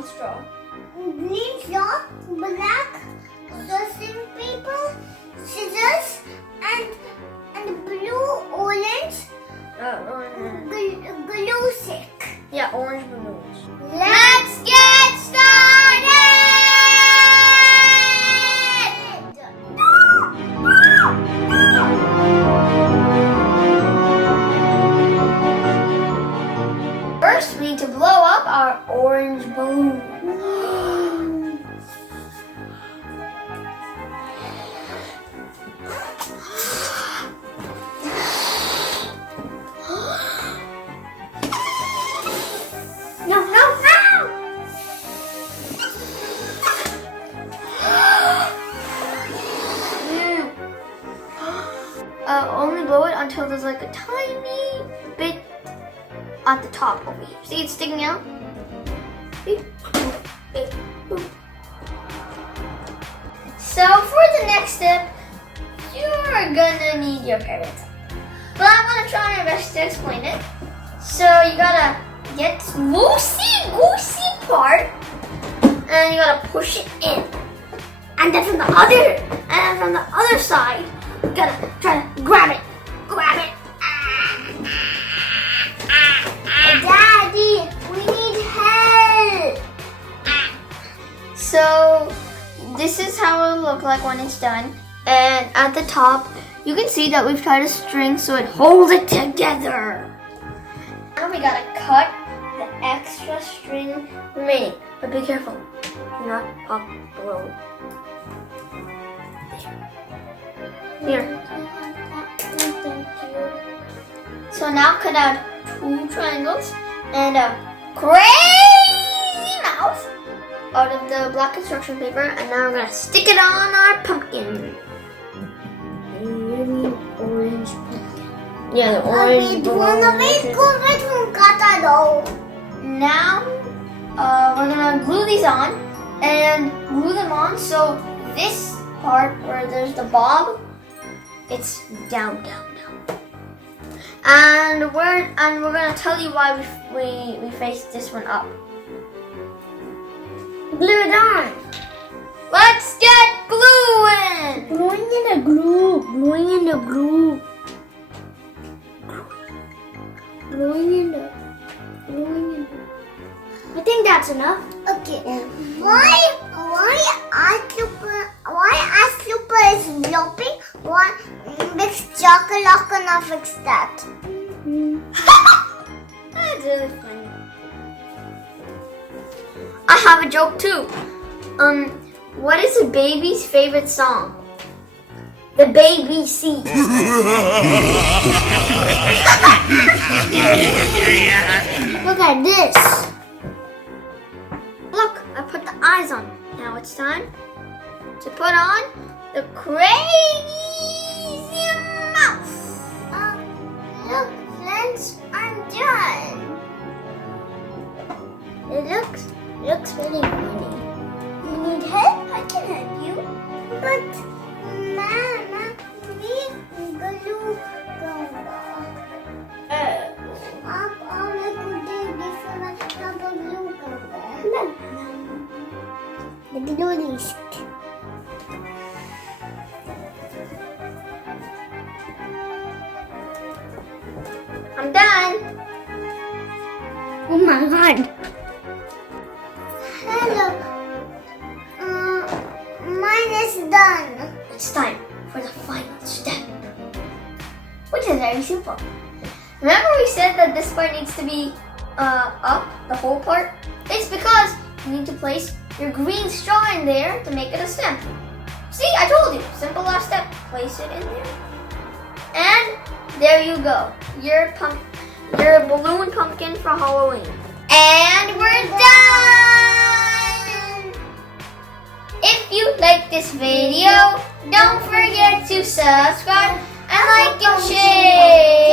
green straw. Green straw, black sausage paper, scissors, and blue orange glue stick. Yeah, orange balloons. Let's get started! First, we need to blow up our orange balloon. No! Only blow it until there's like a tiny bit at the top over here. See, it's sticking out. Beep, boop, beep, boop. So for the next step, you're gonna need your parents. But I'm gonna try my best to explain it. So you gotta get this loosey-goosey part, and you gotta push it in. And then from the other side, you gotta try to grab it. Daddy, we need help. So this is how it'll look like when it's done. And at the top, you can see that we've tied a string so it holds it together. Now we gotta cut the extra string remaining. But be careful, do not pop the balloon. Here. So now cut out 2 triangles and a crazy mouth out of the black construction paper, and now we're gonna stick it on our pumpkin. Really orange pumpkin. Yeah, the orange. Now we're gonna glue these on and glue them on so this part where there's the bob, it's down. And we're gonna tell you why we face this one up. Glue it on. Let's get gluing. Gluing in the glue. I think that's enough. Okay. Why our super is flopping? Why Big Chocolate not fix that? That's really funny. I have a joke too. What is a baby's favorite song? The Baby C. Look at this. Look, I put the eyes on. Now it's time to put on the crazy mouth. Look, friends, I'm done. It looks really funny. You need help? I can help you. But, Mama, we glue the glue list. I'm done. Oh my God. Hello. Mine is done. It's time for the final step, which is very simple. Remember we said that this part needs to be up, the whole part? It's because you need to place your green straw in there to make it a stem. See, I told you. Simple last step. Place it in there. And there you go. Your balloon pumpkin for Halloween. And we're done! If you like this video, don't forget to subscribe and like and share.